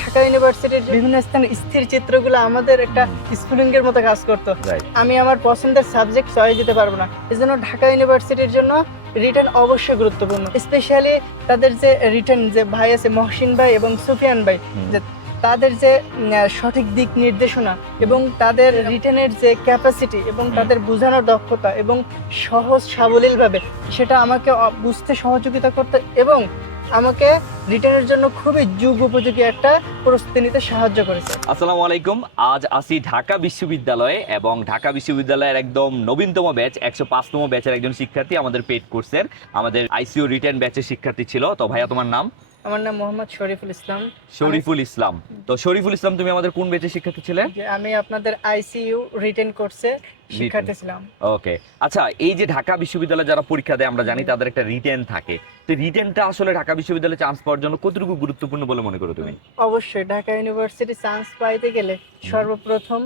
ঢাকা ইউনিভার্সিটির বিভিন্ন স্থানে স্থির চিত্রগুলো আমাদের একটা স্ফুলিঙ্গের এর মতো কাজ করতো। আমি আমার পছন্দের সাবজেক্ট চয়েস দিতে পারবো না, এজন্য ঢাকা ইউনিভার্সিটির জন্য রিটেন অবশ্যই গুরুত্বপূর্ণ। স্পেশালি তাদের যে রিটেন যে ভাই আছে মহসিন ভাই এবং সুফিয়ান ভাই, যে তাদের যে সঠিক দিক নির্দেশনা এবং তাদের রিটেনের যে ক্যাপাসিটি এবং তাদের বোঝানোর দক্ষতা এবং সহজ সাবলীলভাবে সেটা আমাকে বুঝতে সহযোগিতা করতে এবং আমাকে রিটেনের জন্য খুবই যুগ উপযোগী একটা প্রস্তুতি নিতে সাহায্য করেছে। আসসালামু আলাইকুম। আজ আসি ঢাকা বিশ্ববিদ্যালয়ে এবং ঢাকা বিশ্ববিদ্যালয়ের একদম নবীনতম ব্যাচ 105তম ব্যাচের একজন শিক্ষার্থী আমাদের পেড কোর্সের আমাদের আইসিইউ রিটেন ব্যাচের শিক্ষার্থী ছিল। তো ভাইয়া তোমার নাম? আমার নাম মোহাম্মদ শরীফুল ইসলাম। শরীফুল ইসলাম। তো শরীফুল ইসলাম, তুমি আমাদের কোন ব্যাচের শিক্ষার্থী ছিলে? আমি আপনাদের আইসিইউ রিটেন কোর্সে শিক্ষার্থী ছিলাম। ওকে, আচ্ছা, এই যে ঢাকা বিশ্ববিদ্যালয়ে যারা পরীক্ষা দেয় আমরা জানি তাদের একটা রিটেন থাকে, তো রিটেনটা আসলে ঢাকা বিশ্ববিদ্যালয়ে চান্স পাওয়ার জন্য কতটুকু গুরুত্বপূর্ণ বলে মনে করো তুমি? অবশ্যই ঢাকা ইউনিভার্সিটি চান্স পাইতে গেলে সর্বপ্রথম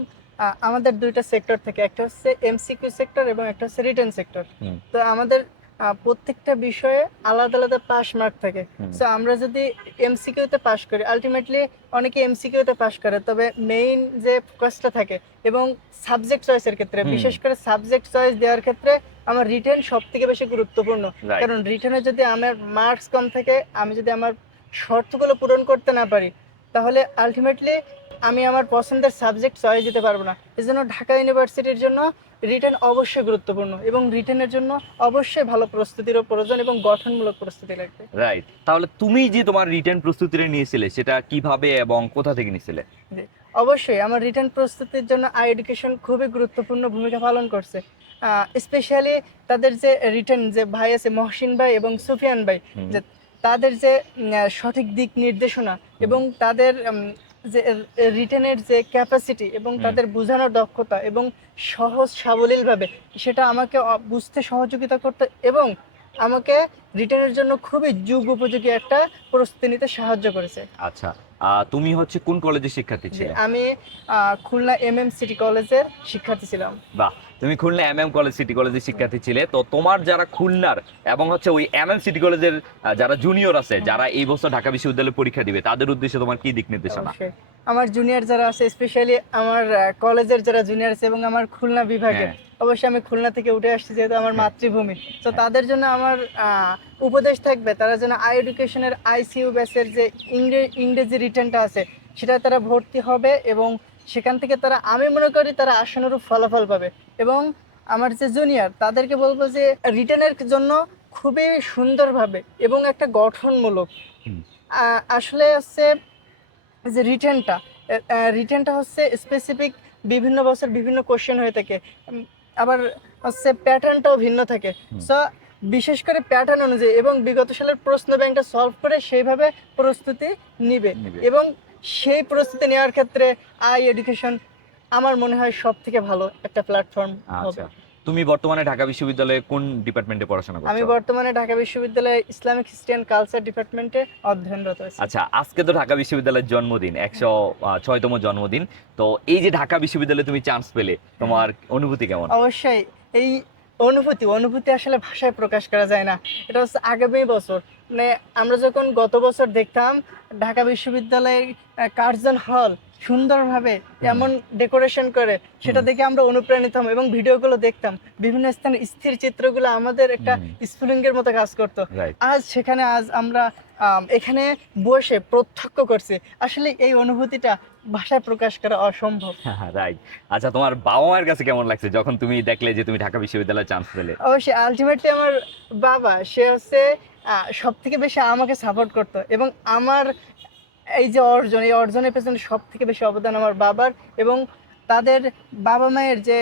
আমাদের দুইটা সেক্টর থেকে, একটা হচ্ছে এমসিকিউ সেক্টর এবং একটা হচ্ছে রিটেন সেক্টর। তো আমাদের প্রত্যেকটা বিষয়ে আলাদা আলাদা পাস মার্ক থাকে। সো আমরা যদি এমসিকিউতে পাস করি, আলটিমেটলি অনেকে এমসিকিউতে পাস করে, তবে মেইন যে ফোকাসটা থাকে এবং সাবজেক্ট চয়েসের ক্ষেত্রে, বিশেষ করে সাবজেক্ট চয়েস দেওয়ার ক্ষেত্রে আমার রিটেন সব থেকে বেশি গুরুত্বপূর্ণ। কারণ রিটেনে যদি আমার মার্কস কম থাকে, আমি যদি আমার শর্তগুলো পূরণ করতে না পারি, তাহলে আলটিমেটলি আমি আমার পছন্দের সাবজেক্ট চয়েস দিতে পারবো না। এজন্য ঢাকা ইউনিভার্সিটির জন্য রিটেন অবশ্যই গুরুত্বপূর্ণ এবং রিটেনের জন্য অবশ্যই ভালো প্রস্তুতিরও প্রয়োজন এবং গঠনমূলক প্রস্তুতি লাগবে। রাইট, তাহলে তুমি যে তোমার রিটেন প্রস্তুতিটা নিয়েছিলে সেটা কিভাবে এবং কোথা থেকে নিয়েছিলে? অবশ্যই আমার রিটেন প্রস্তুতির জন্য আই এডুকেশন খুবই গুরুত্বপূর্ণ ভূমিকা পালন করছে। স্পেশালি তাদের যে রিটেন যে ভাই আছে মহসিন ভাই এবং সুফিয়ান ভাই, যে তাদের যে সঠিক দিক নির্দেশনা এবং তাদের যে রিটেনের যে ক্যাপাসিটি এবং তাদের বোঝানোর দক্ষতা এবং সহজ সাবলীলভাবে সেটা আমাকে বুঝতে সহযোগিতা করতে এবং আমাকে রিটেনের জন্য খুবই যুগ উপযোগী একটা প্রস্তুতি নিতে সাহায্য করেছে। আচ্ছা, তুমি হচ্ছে কোন কলেজের শিক্ষার্থী ছিলে? আমি খুলনা এমএম সিটি কলেজের শিক্ষার্থী ছিলাম। বাহ, তুমি খুলনা এমএম কলেজ সিটি কলেজের শিক্ষার্থী ছিলে। তো তোমার যারা খুলনার এবং হচ্ছে ওই এমএম সিটি কলেজের যারা জুনিয়র আছে, যারা এই বছর ঢাকা বিশ্ববিদ্যালয়ে পরীক্ষা দিবে, তাদের উদ্দেশ্যে তোমার কি দিক নির্দেশনা? আমার জুনিয়র যারা আছে, স্পেশালি আমার কলেজের যারা জুনিয়র আছে এবং আমার খুলনা বিভাগের, অবশ্যই আমি খুলনা থেকে উঠে আসছি যেহেতু আমার মাতৃভূমি, তো তাদের জন্য আমার উপদেশ থাকবে তারা যেন আই এডুকেশনের আইসিইউ ব্যাচের যে ইংরেজি রিটেনটা আছে সেটা তারা ভর্তি হবে এবং সেখান থেকে তারা, আমি মনে করি তারা আশানুরূপ ফলাফল পাবে। এবং আমার যে জুনিয়র তাদেরকে বলবো যে রিটেনের জন্য খুবই সুন্দরভাবে এবং একটা গঠনমূলক আসলে হচ্ছে যে রিটেনটা হচ্ছে স্পেসিফিক বিভিন্ন বছর বিভিন্ন কোশ্চেন হয়ে থাকে, আবার হচ্ছে প্যাটার্নটাও ভিন্ন থাকে। সো বিশেষ করে প্যাটার্ন অনুযায়ী এবং বিগত সালের প্রশ্ন ব্যাংকটা সলভ করে সেইভাবে প্রস্তুতি নিবে এবং সেই প্রস্তুতি নেওয়ার ক্ষেত্রে আই এডুকেশন আমার মনে হয় সব থেকে ভালো একটা প্ল্যাটফর্ম হবে। তুমি বর্তমানে ঢাকা বিশ্ববিদ্যালয়ে কোন ডিপার্টমেন্টে পড়াশোনা করছো? আমি বর্তমানে ঢাকা বিশ্ববিদ্যালয়ে ইসলামিক হিস্ট্রি কালচার ডিপার্টমেন্টে অধ্যয়নরত আছি। আচ্ছা, আজকে তো ঢাকা বিশ্ববিদ্যালয়ের জন্মদিন, 106তম জন্মদিন। তো এই যে ঢাকা বিশ্ববিদ্যালয়ে তুমি চান্স পেলে, তোমার অনুভূতি কেমন? অবশ্যই এই অনুভূতি আসলে ভাষায় প্রকাশ করা যায় না। এটা হচ্ছে আগামী বছর, মানে আমরা যখন গত বছর দেখতাম ঢাকা বিশ্ববিদ্যালয়ের কার্জন হল সুন্দরভাবে এমন ডেকোরেশন করে, সেটা দেখে আমরা অনুপ্রাণিত হতাম এবং ভিডিওগুলো দেখতাম, বিভিন্ন স্থানে স্থির চিত্রগুলো আমাদের একটা স্ফুলিঙ্গের মতো কাজ করতো। আজ আমরা এখানে বসে প্রত্যক্ষ করছি, আসলে এই অনুভূতিটা ভাষায় প্রকাশ করা অসম্ভব। রাইট। আচ্ছা, তোমার বাবা মায়ের কাছে কেমন লাগছে যখন তুমি দেখলে যে তুমি ঢাকা বিশ্ববিদ্যালয়ে চান্স পেলে? অবশ্যই আলটিমেটলি আমার বাবা সে হচ্ছে সব থেকে বেশি আমাকে সাপোর্ট করতো এবং আমার এই যে এই অর্জনের পেছনে সব থেকে বেশি অবদান আমার বাবার এবং তাদের বাবা মায়ের যে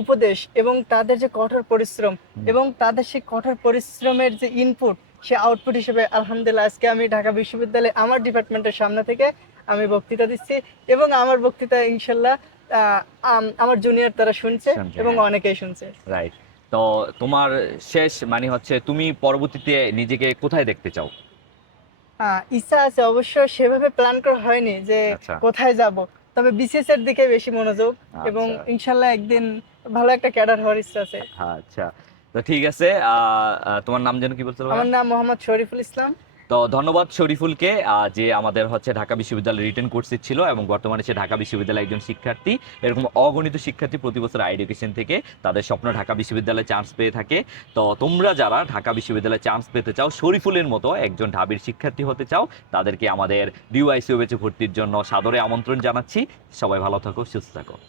উপদেশ এবং তাদের যে কঠোর পরিশ্রম এবং তাদের সেই কঠোর পরিশ্রমের যে ইনপুট, সে আউটপুট হিসেবে আলহামদুলিল্লাহ আজকে আমি ঢাকা বিশ্ববিদ্যালয়ে আমার ডিপার্টমেন্টের সামনে থেকে আমি বক্তৃতা দিচ্ছি এবং আমার বক্তৃতা ইনশাল্লাহ আমার জুনিয়র তারা শুনছে এবং অনেকেই শুনছে। রাইট। তো তোমার শেষ মানে হচ্ছে তুমি পরবর্তীতে নিজেকে কোথায় দেখতে চাও? ইচ্ছা আছে, অবশ্য সেভাবে প্ল্যান করা হয়নি যে কোথায় যাব, তবে বিসিএস এর দিকে বেশি মনোযোগ এবং ইনশাল্লাহ একদিন ভালো একটা ক্যাডার হওয়ার ইচ্ছা আছে। আচ্ছা, তো ঠিক আছে। তোমার নাম যেন কি বলছো? আমার নাম মোহাম্মদ শরীফুল ইসলাম। তো ধন্যবাদ শরীফুলকে, যে আমাদের হচ্ছে ঢাকা বিশ্ববিদ্যালয়ে রিটেন কোর্সে ছিল এবং বর্তমানে সে ঢাকা বিশ্ববিদ্যালয়ের একজন শিক্ষার্থী। এরকম অগণিত শিক্ষার্থী প্রতি বছর এডুকেশন থেকে তাদের স্বপ্ন ঢাকা বিশ্ববিদ্যালয়ে চান্স পেয়ে থাকে। তো তোমরা যারা ঢাকা বিশ্ববিদ্যালয়ে চান্স পেতে চাও, শরীফুলের মতো একজন ঢাবির শিক্ষার্থী হতে চাও, তাদেরকে আমাদের ডিইউ আইসিইউ ব্যাচে ভর্তির জন্য সাদরে আমন্ত্রণ জানাচ্ছি। সবাই ভালো থাকো, সুস্থ থাকো।